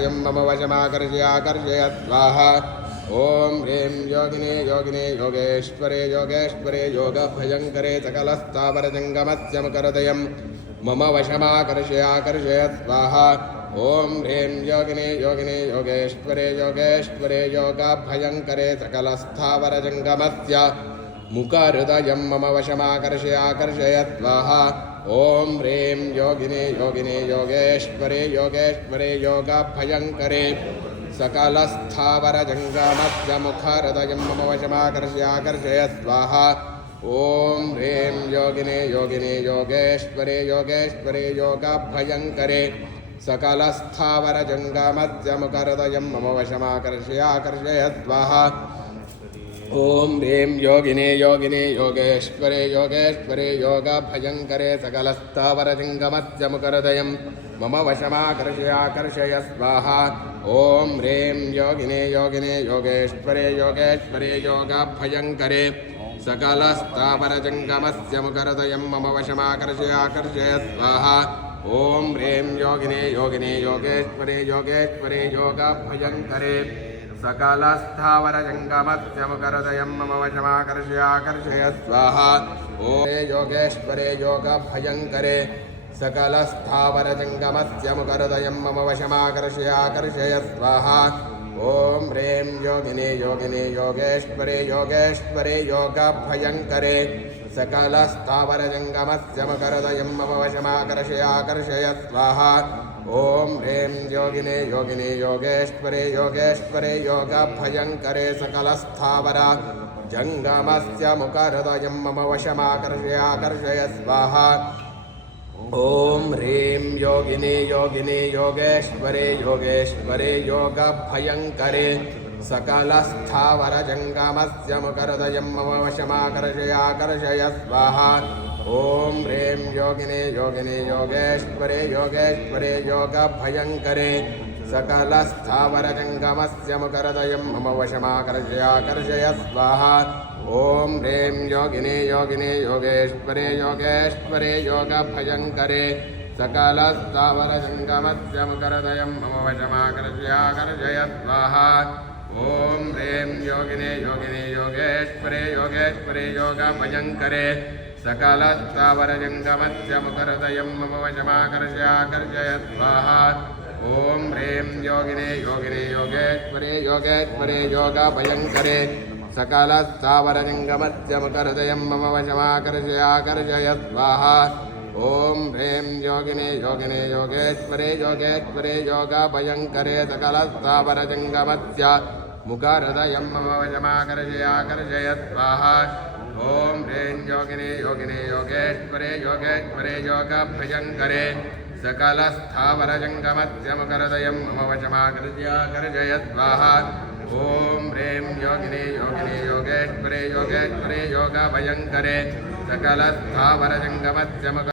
सकलस्थावरजङ्गमस्यमुखहृदयं मम वशमाकर्षयाकर्षय स्वाहा ॐ ह्रीं योगिने योगिने योगेश्वरे योगेश्वरे योगभयङ्करे सकलस्थावरजङ्गमस्यमुखहृदयं मम वशमाकर्षयाकर्षय स्वाहा ॐ ह्रीं योगिने योगिने योगेश्वरे योगेश्वरे योगभयङ्करे सकलस्थावरजङ्गमस्य मुखहृदयं मम वशमाकर्षयाकर्षय स्वाहा ॐ ह्रीं योगिने योगिने योगेश्वरे योगेश्वरे योगभयङ्करे सकलस्थावरजङ्गमस्य मुखहृदयं मम वशमाकर्षयाकर्षय स्वाहा ॐ ह्रीं योगिने योगिने योगेश्वरे योगेश्वरे योगभयङ्करे सकलस्थावरजङ्गमस्य मुखहृदयं मम वशमाकर्षयाकर्षय स्वाहा ॐ ह्रीं योगिने योगिने योगेश्वरे योगेश्वरे योगभयङ्करे सकलस्थावरजङ्गमस्य मुखहृदयं मम वशमाकर्षयाकर्षय स्वाहा ॐ ह्रीं योगिने योगिने योगेश्वरे योगेश्वरे योगभयङ्करे सकलस्थावरजङ्गमस्य मुखहृदयं मम वशमाकर्षयाकर्षय स्वाहा ॐ ह्रीं योगिने योगिने योगेश्वरे योगेश्वरे योगभयङ्करे सकलस्थावरजङ्गमस्य मुखहृदयं मम वशमाकर्षयाकर्षय स्वाहा ॐ योगेश्वरे योगभयङ्करे सकलस्थावरजङ्गमस्य मुखहृदयं मम वशमाकर्षयाकर्षय स्वाहा ॐ ह्रीं योगिने योगिने योगेश्वरे योगेश्वरे योगभयङ्करे सकलस्थावरजङ्गमस्य मुखहृदयं मम वशमाकर्षयाकर्षय स्वाहा ॐ ह्रीं योगिने योगिने योगेश्वरे योगेश्वरे योगभयङ्करे सकलस्थावरजङ्गमस्य मुखहृदयं मम वशमाकर्षयाकर्षय स्वाहा ॐ ह्रीं योगिने योगिने योगेश्वरे योगेश्वरे योगभयङ्करे सकलस्थावरजङ्गमस्य मुखहृदयं मम वशमाकर्षयाकर्षय स्वाहा ॐ ह्रीं योगिने योगिने योगेश्वरे योगेश्वरे योगभयङ्करे सकलस्थावरजङ्गमस्य मुखहृदयं मम वशमाकर्षयाकर्षय स्वाहा ॐ ह्रीं योगिने योगिने योगेश्वरे योगेश्वरे योगभयङ्करे सकलस्थावरजङ्गमस्य मुखहृदयं मम वशमाकर्षयाकर्षय स्वाहा ॐ ह्रीं योगिने योगिने योगेश्वरे योगेश्वरे योगभयङ्करे सकलस्थावरजङ्गमस्य मुखहृदयं मम वशमाकर्षयाकर्षय स्वाहा ॐ ह्रीं योगिने योगिने योगेश्वरे योगेश्वरे योगभयङ्करे सकलस्थावरजङ्गमस्य मुखहृदयं मम वशमाकर्षयाकर्षय स्वाहा ॐ ह्रीं योगिने योगिने योगेश्वरे योगेश्वरे योगभयङ्करे सकलस्थावरजङ्गमस्य मुखहृदयं मम वशमाकर्षयाकर्षय स्वाहा ॐ ह्रीं योगिने योगिने योगेश्वरे योगेश्वरे योगभयङ्करे सकलस्थावरजङ्गमस्य मुखहृदयं मम वशमाकर्षयाकर्षय स्वाहा ॐ ह्रीं योगिने योगिने योगेश्वरे योगेश्वरे योगभयङ्करे सकलस्थावरजङ्गमस्य